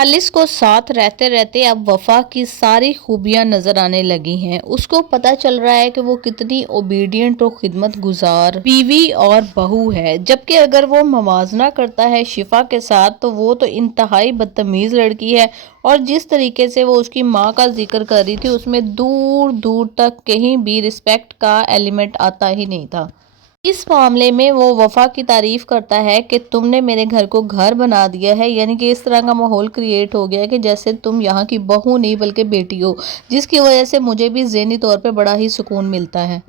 खालिस को साथ रहते रहते अब वफा की सारी खूबियां नजर आने लगी हैं। उसको पता चल रहा है कि वो कितनी ओबीडियंट और खिदमत गुजार बीवी और बहू है, जबकि अगर वो मवाजना करता है शिफा के साथ तो वो तो इंतहाई बदतमीज लड़की है। और जिस तरीके से वो उसकी माँ का जिक्र कर रही थी उसमें दूर दूर तक कहीं भी रिस्पेक्ट का एलिमेंट आता ही नहीं था। इस मामले में वो वफा की तारीफ करता है कि तुमने मेरे घर को घर बना दिया है, यानी कि इस तरह का माहौल क्रिएट हो गया है कि जैसे तुम यहाँ की बहू नहीं बल्कि बेटी हो, जिसकी वजह से मुझे भी ज़हनी तौर पे बड़ा ही सुकून मिलता है।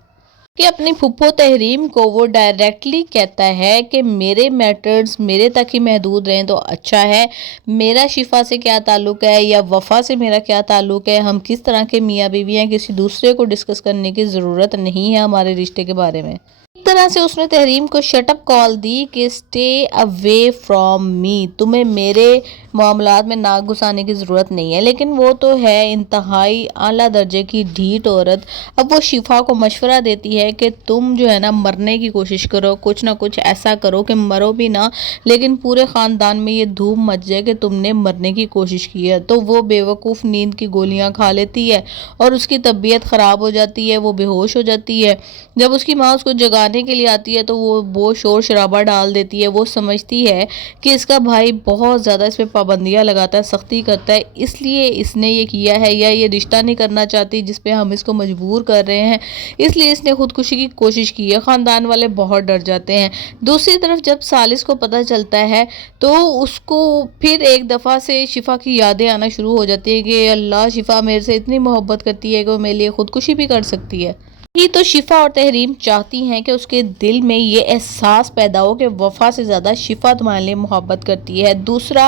कि अपनी फुप्पो तहरीम को वो डायरेक्टली कहता है कि मेरे मैटर्स मेरे तक ही महदूद रहें तो अच्छा है। मेरा शिफा से क्या ताल्लुक़ है या वफा से मेरा क्या ताल्लुक़ है, हम किस तरह के मियाँ बीवी हैं, किसी दूसरे को डिस्कस करने की ज़रूरत नहीं है हमारे रिश्ते के बारे में। एक तरह से उसने तहरीम को शटअप कॉल दी कि स्टे अवे फ्रॉम मी, तुम्हें मेरे मामलात में नाक घुसाने की ज़रूरत नहीं है। लेकिन वो तो है इंतहाई आला दर्जे की ढीठ औरत। अब वो शिफा को मशवरा देती है कि तुम जो है ना मरने की कोशिश करो, कुछ ना कुछ ऐसा करो कि मरो भी ना, लेकिन पूरे ख़ानदान में ये धूम मच जाए कि तुमने मरने की कोशिश की है। तो वो बेवकूफ़ नींद की गोलियां खा लेती है और उसकी तबीयत ख़राब हो जाती है, वो बेहोश हो जाती है। जब उसकी माँ उसको जगाने के लिए आती है तो वो शोर शराबा डाल देती है। वो समझती है कि इसका भाई बहुत ज़्यादा इस पर पाबंदियाँ लगाता है, सख्ती करता है, इसलिए इसने ये किया है, या ये रिश्ता नहीं करना चाहती जिस पे हम इसको मजबूर कर रहे हैं, इसलिए इसने खुदकुशी की कोशिश की है। ख़ानदान वाले बहुत डर जाते हैं। दूसरी तरफ जब सालिस को पता चलता है तो उसको फिर एक दफ़ा से शिफा की यादें आना शुरू हो जाती है कि अल्लाह, शिफा मेरे से इतनी मोहब्बत करती है कि वो मेरे लिए खुदकुशी भी कर सकती है। ही तो शिफा और तहरीम चाहती हैं कि उसके दिल में ये एहसास पैदा हो कि वफा से ज़्यादा शिफा तुम्हारे लिए मोहब्बत करती है। दूसरा,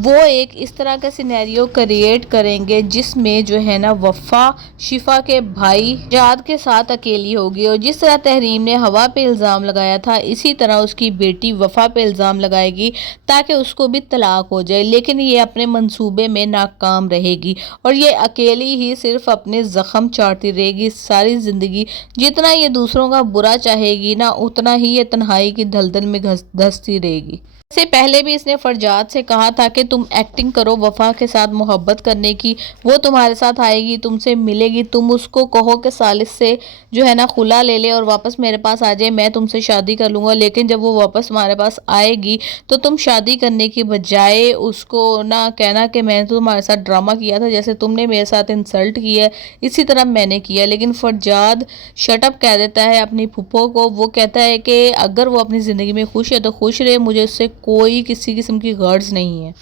वो एक इस तरह का सिनेरियो क्रिएट करेंगे जिसमें जो है ना वफा शिफा के भाई जाद के साथ अकेली होगी, और जिस तरह तहरीम ने हवा पे इल्ज़ाम लगाया था इसी तरह उसकी बेटी वफा पे इल्ज़ाम लगाएगी ताकि उसको भी तलाक हो जाए। लेकिन ये अपने मंसूबे में नाकाम रहेगी और ये अकेली ही सिर्फ अपने ज़ख्म चाटती रहेगी सारी ज़िंदगी। जितना ये दूसरों का बुरा चाहेगी ना, उतना ही ये तन्हाई की दलदल में धंसती रहेगी। से पहले भी इसने फरजाद से कहा था कि तुम एक्टिंग करो वफा के साथ मोहब्बत करने की, वो तुम्हारे साथ आएगी, तुमसे मिलेगी, तुम उसको कहो कि सालिस से जो है ना खुला ले ले और वापस मेरे पास आ जाए, मैं तुमसे शादी कर लूँगा। लेकिन जब वो वापस तुम्हारे पास आएगी तो तुम शादी करने की बजाय उसको ना कहना कि मैंने तो तुम्हारे साथ ड्रामा किया था, जैसे तुमने मेरे साथ इंसल्ट किया इसी तरह मैंने किया। लेकिन फरजाद शटअप कह देता है अपनी फूफो को। वो कहता है कि अगर वो अपनी ज़िंदगी में खुश है तो खुश रहे, मुझे उससे कोई किसी किस्म की गर्ज नहीं है।